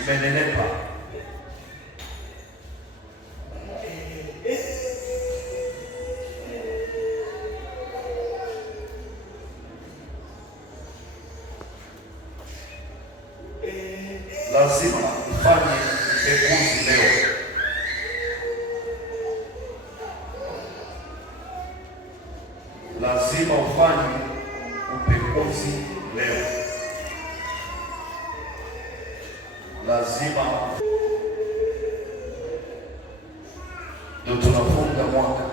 umenenepa. Lazima ufanye upekuzi leo. Lazima ufanye upekuzi leo. Lazima ndio tunafunga mwaka.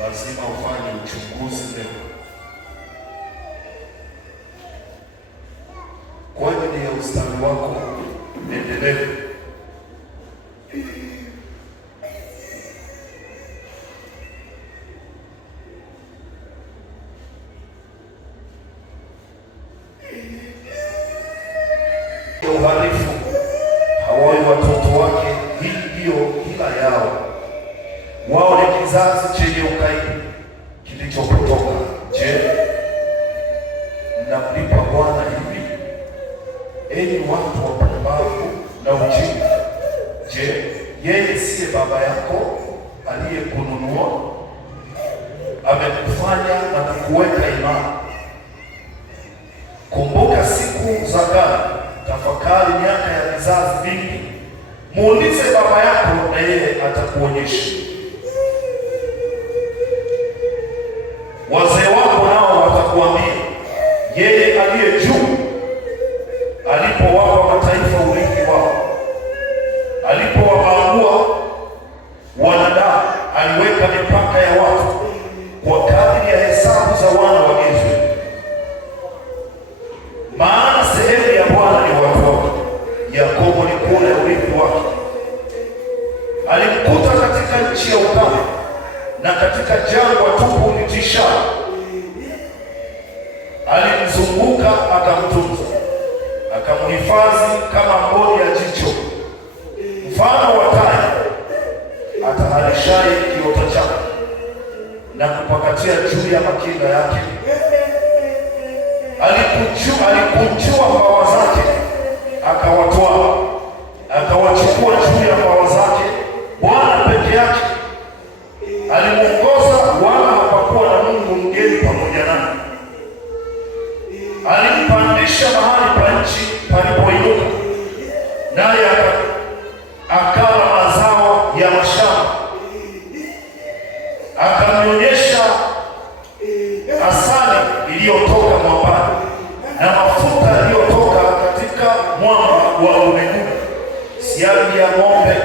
Lazima ufanye uchunguzi leo kwa ajili ya ustawi wako endelevu. Uhalifu hawai watoto wake, hii ndiyo hila yao. Wao ni kizazi chenye ukaidi kilichopotoka. Je, mnamlipa Bwana hivi, enyi watu wapumbavu na ujinga? Je, yeye siye baba yako aliyekununua, amekufanya na kukuweka imara? Kumbuka siku za kale, tafakari miaka ya vizazi vingi. Muulize baba yako na yeye atakuonyesha. Wazee wako nao watakuambia, yeye aliye juu alipowapa mataifa urithi wao, alipowabagua wanadamu, aliweka mipaka ya watu kwa kadiri ya hesabu za wana wa Israeli. Maana sehemu ya Bwana ni watu wake, Yakobo ni kula ya urithi wake. Alimkuta katika nchi ya ukame na katika jangwa tupu litishayo. Alimzunguka akamtunza, akamhifadhi kama mboni ya jicho, mfano wa tai atahalishaye kiota chake na kupakatia juu ya makinda yake. Alikunjua mbawa zake, akawatwaa, akawachukua juu ya mbawa zake. Bwana peke yake alimuongoza, wala hapakuwa na Mungu mgeni pamoja naye. Alimpandisha mahali pa nchi palipoinuka, naye akala mazao ya mashamba. Akamnyonyesha asali iliyotoka mwambani na mafuta yaliyotoka katika mwamba wa ulimwengu, siagi ya ng'ombe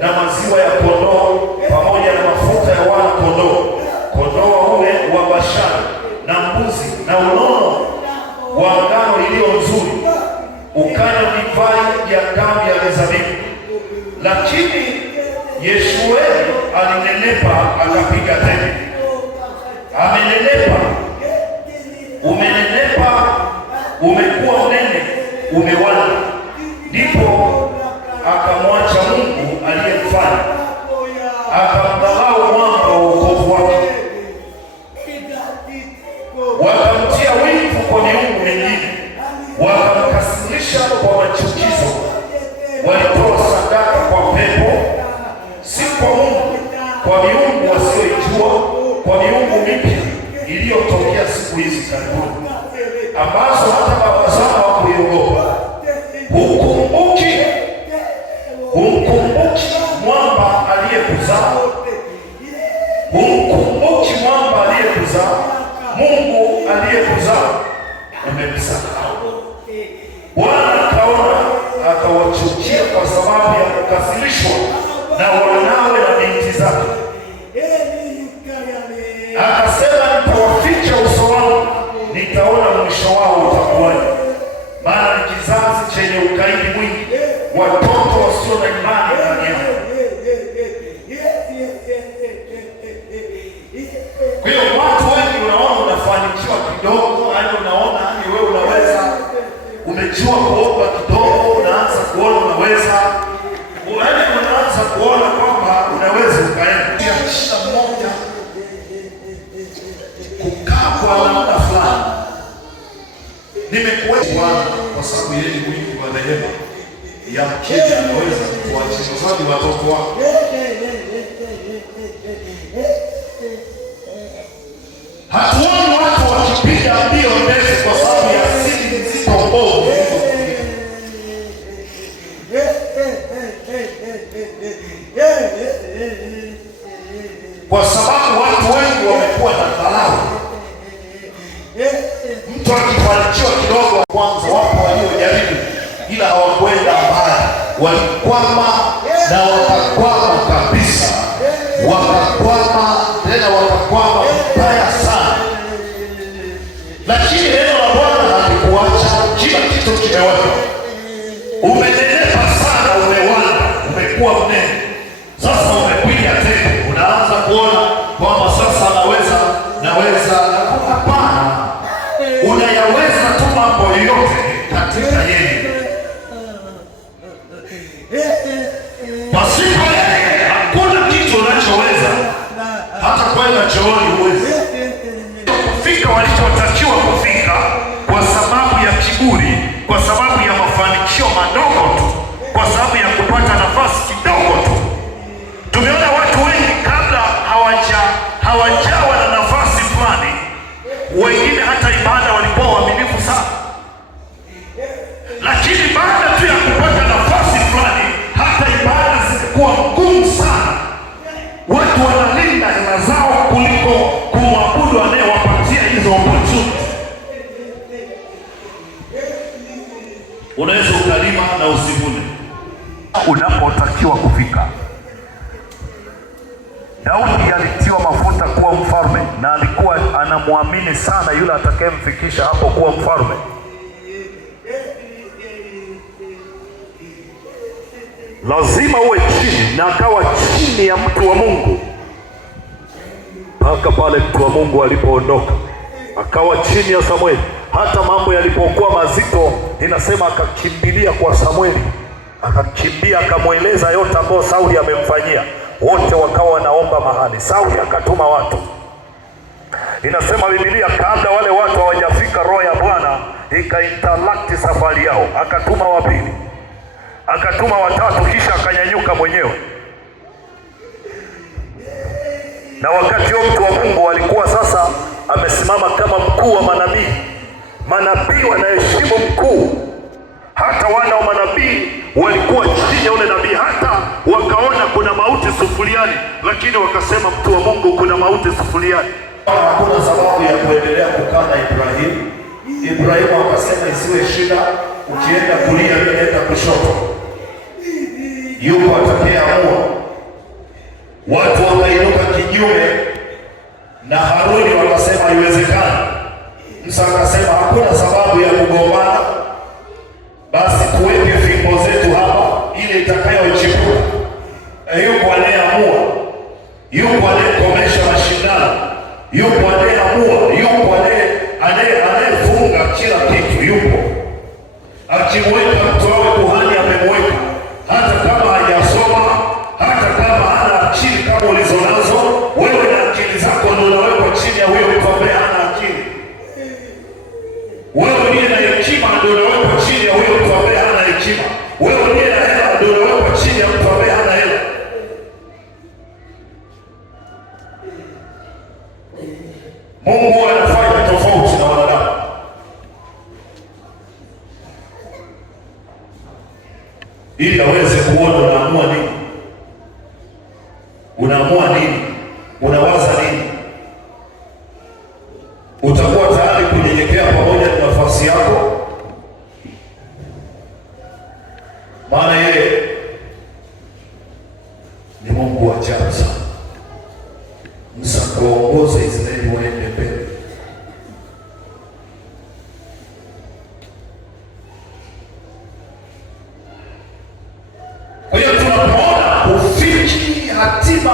na maziwa ya kondoo, pamoja na mafuta ya wana kondoo, kondoo ule wa Bashani na mbuzi, na unono wa ngano iliyo nzuri, ukanywa divai ya damu ya mizabibu. Lakini Yeshueli alinenepa, akapiga teke. Amenenepa, umenenepa, umekuwa mnene, umewala. Ndipo akamwacha Mungu aliyemfanya, akamdharau mwamba wa wokovu wake. Wakamtia wivu kwa miungu mingine, wakamkasirisha kwa machukizo. Walitoa sadaka kwa pepo, si kwa Mungu, kwa miungu wasioijua, kwa miungu mipya iliyotokea siku hizi karibuni, ambazo hata baba zao hawakuiogopa. Humkumbuki mwamba aliyekuzaa, humkumbuki mwamba aliyekuzaa, Mungu aliyekuzaa umemsahau. Bwana akaona, akawachukia kwa sababu ya kukasirishwa na wanawe na binti zake. Akasema, nitawaficha uso wangu, nitaona mwisho wao utakuwaje. Maana ni kizazi chenye ukaidi mwingi, watoto wasio na imani ndani yao. Kwa hiyo watu wengi unaona unafanikiwa kidogo, yaani unaona wewe unaweza, umejua kuomba kidogo, unaanza kuona unaweza, yaani unaanza kuona kwamba unaweza ukaenda. Kila mmoja kukaa kwa muda fulani Nimekuweka Bwana kwa sababu yeye ni mwingi wa rehema, yamkini anaweza kutuachia sababu watoto wako. Hatuoni watu wakipiga mbio ndefu kwa sababu ya asili nzito mbovu. Kwa sababu watu wengi wamekuwa na dharau. Mtu akifanikiwa kidogo kwanza, wapo waliojaribu ila hawakwenda mbali, walikwama na wakakwama kabisa, wakakwama tena wakakwama mbaya sana. Lakini neno la Bwana halikuacha, kila kitu kimewekwa. Umenenepa sana, umewanda, umekuwa mnene, sasa umekuja tena, unaanza kuona kwamba sasa naweza. Hapana, unayaweza tu mambo yote katika yeye. Pasipo yeye hakuna kitu unachoweza, hata kwenda chooni huwezi kufika walipotakiwa kufika, kwa sababu ya kiburi, kwa sababu ya mafanikio madogo tu, kwa sababu ya kupata nafasi kidogo tu. Tumeona watu wengi kabla hawajawa na nafasi fulani, wengine hata ibada walikuwa waaminifu sana, lakini baada tu ya kupata nafasi fulani, hata ibada zilikuwa ngumu sana. Watu wanalinda hela zao kuliko kumwabudu anayewapatia hizo opportunity. Unaweza ukalima na usivune unapotakiwa kufika. Daudi alitiwa mafuta kuwa mfalme na alikuwa anamwamini sana yule atakayemfikisha hapo kuwa mfalme. Lazima uwe chini, na akawa chini ya mtu wa Mungu mpaka pale mtu wa Mungu alipoondoka, akawa chini ya Samueli. Hata mambo yalipokuwa mazito, inasema akakimbilia kwa Samueli, akakimbia akamweleza yote ambayo Sauli amemfanyia. Wote wakawa wanaomba mahali. Sauli akatuma watu. Inasema Biblia, kabla wale watu hawajafika, roho ya Bwana ikaintalakti safari yao. Akatuma wa pili, akatuma watatu, kisha akanyanyuka mwenyewe. Na wakati huo mtu wa Mungu alikuwa sasa amesimama kama mkuu wa manabii. Manabii wanaheshimu mkuu. Hata wana wa manabii walikuwa chini ya ule nabii. Hata wakaona kuna mauti sufuriani, lakini wakasema mtu wa Mungu, kuna mauti sufuriani. Hakuna sababu ya kuendelea kukaa na Ibrahimu. Ibrahimu akasema isiwe shida, ukienda kulia mimi naenda kushoto, yuko atakayeamua. Watu wakainuka kinyume na Haruni wakasema haiwezekani. Musa akasema hakuna sababu ya kugombana, basi tuweke fimbo zetu hapa ile itakayochipuka. Yuko anayeamua, yuko anayekomesha mashindano, yuko anayeamua, yuko anayefunga kila kitu. Yupo akimweka mtu awe kuhani, amemweka hata kama hajasoma, hata kama hana akili kama ulizonazo wewe, na akili zako ndio unawekwa chini ya huyo mtu ambaye hana akili. Wewe ndiye na hekima ndio unawekwa chini ya huyo mtu ambaye hana hekima. Wewe ndiye na hela ndio unawekwa chini ya mtu ambaye hana hela. Mungu anafanya tofauti na wanadamu. Ili aweze kuona unaamua nini, unaamua nini, unawaza nini. Utakuwa tayari kunyenyekea pamoja na nafasi yako, maana yeye ni Mungu wa ajabu sana. Musa akaongoza Israeli waende mbele. Kwa hiyo tunapoona ufiki hatima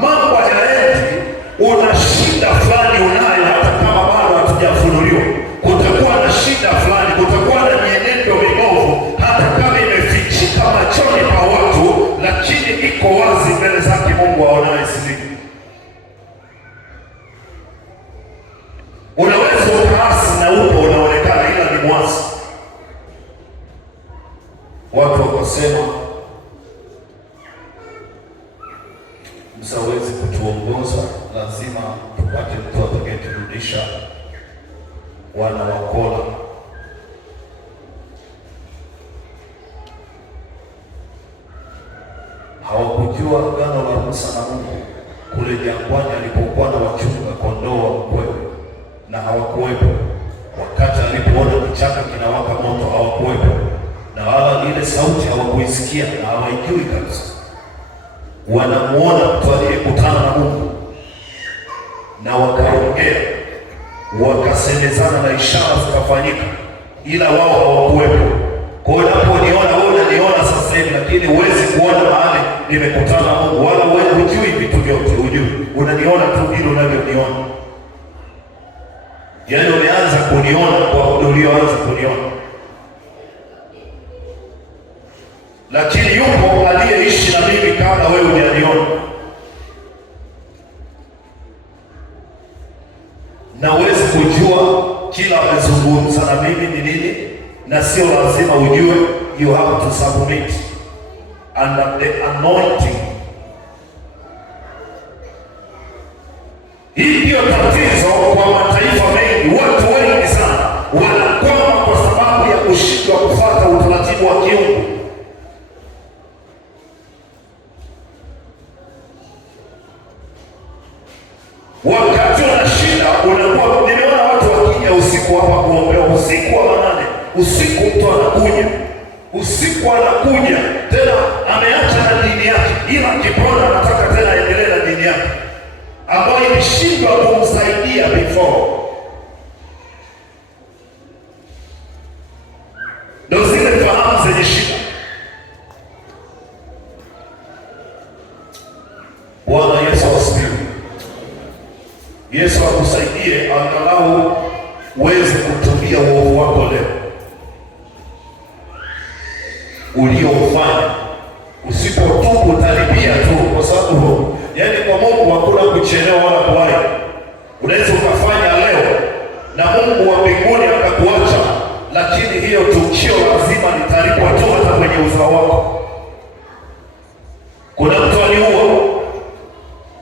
mambo hayaendi, una shida fulani unayo, hata kama bado hatujafunuliwa, kutakuwa na shida fulani, kutakuwa na mienendo mibovu, hata kama imefichika machoni pa watu, lakini iko wazi mbele zake Mungu aonaye siri. Unaweza ukaasi na upo unaonekana, ila ni mwanzo. akasema Musa hawezi kutuongoza, lazima tupate mtu atakayeturudisha wana wa Kora. Hawakujua agano la Musa na Mungu kule jangwani alipokuwa na wachunga kondoo wa mkwewe, na hawakuwepo. Wakati alipoona kichaka kinawaka moto, hawakuwepo, na wala ile sauti hawakuisikia na hawaijui kabisa. Wanamuona mtu aliyekutana na Mungu, na wakaongea, wakasemezana na ishara zikafanyika, ila wao hawakuwepo. Kwa hiyo unaponiona wewe unaniona sasa hivi, lakini huwezi kuona mahali nimekutana na Mungu, wala wewe hujui vitu vyote, hujui. Unaniona tu vile unavyoniona. Yaani umeanza kuniona kwa ulioanza kuniona. Lakini yupo aliyeishi na mimi kabla wewe hujaniona. Na uwezi kujua kila amezungumza na mimi ni nini, na sio lazima ujue. You have to submit under the anointing. Hii ndio tatizo kwa mataifa mengi. Watu wengi sana wanakwama kwa sababu ya kushindwa kufuata utaratibu wa kiungu. Wakati unashinda unakuwa, nimeona watu wakija usiku hapa kuombea, usiku wa manane, usiku mtu anakuja, usiku anakuja tena ameacha na dini yake, ila akipona anataka tena aendelee na dini yake ambayo ilishindwa kumsaidia before. Ndio zile fahamu zenye shida. Bwana Yesu asifiwe. Yesu akusaidie angalau uweze kutumia uovu wako leo uliofanya. Usipotubu utalipia tu, kwa sababu yaani kwa Mungu hakuna kuchelewa wala kuwahi. Unaweza ukafanya leo na Mungu wa mbinguni akakuacha, lakini hiyo tukio lazima litalipwa tu hata kwenye uzao wako. Kuna mtu aliua,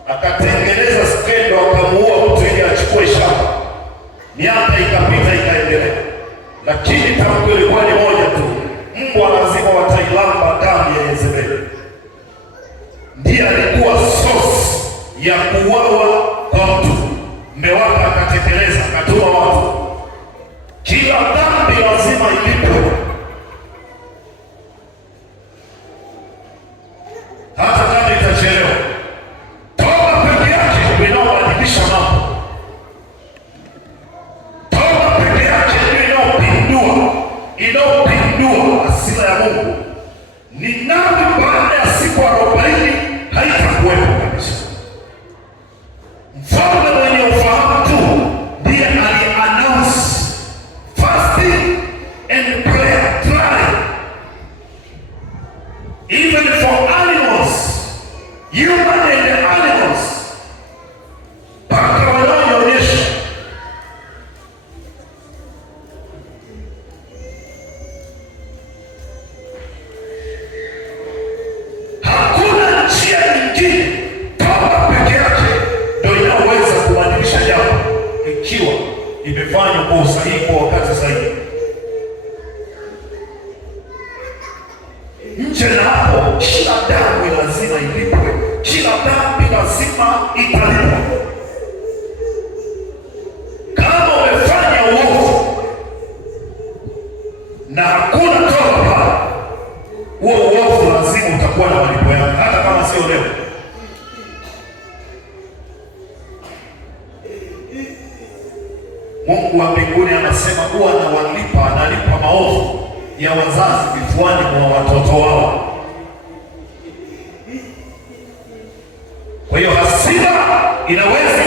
akatengeneza skendo, akamuua mtu ili achukue shamba. Miaka ikapita ikaendelea, lakini tamko ilikuwa ni moja tu: mbwa lazima watailamba damu ya Yezebeli. Ndiye alikuwa source ya kuuawa kwa mtu. Mume wake akatekeleza, akatuma watu. Kila dhambi lazima ilipwe, hata kama itachelewa. Toba peke yake ndio inayobadilisha mambo. Toba peke yake ndio inayopindua hasira ya Mungu. Ni nani baada ya siku 40 haitakuwepo kabisa? Mfalme mwenye ufahamu tu ndiye ali-announce fasting and prayer, try even for animals, human and animals. Paka wanaonyesha hakuna njia nyingine. Toba peke yake ndio inaweza kubadilisha jambo, ikiwa imefanywa kwa usahihi, kwa wakati sahihi. Nje na hapo, kila damu lazima ilipwe, kila dhambi lazima italipwa. Kama umefanya uovu na hakuna toba, huo uovu lazima utakuwa na malipo yake, hata kama sio leo. Mungu wa mbinguni anasema huwa analipa maovu ya wazazi vifuani mwa watoto wao. Kwa hiyo hasira inaweza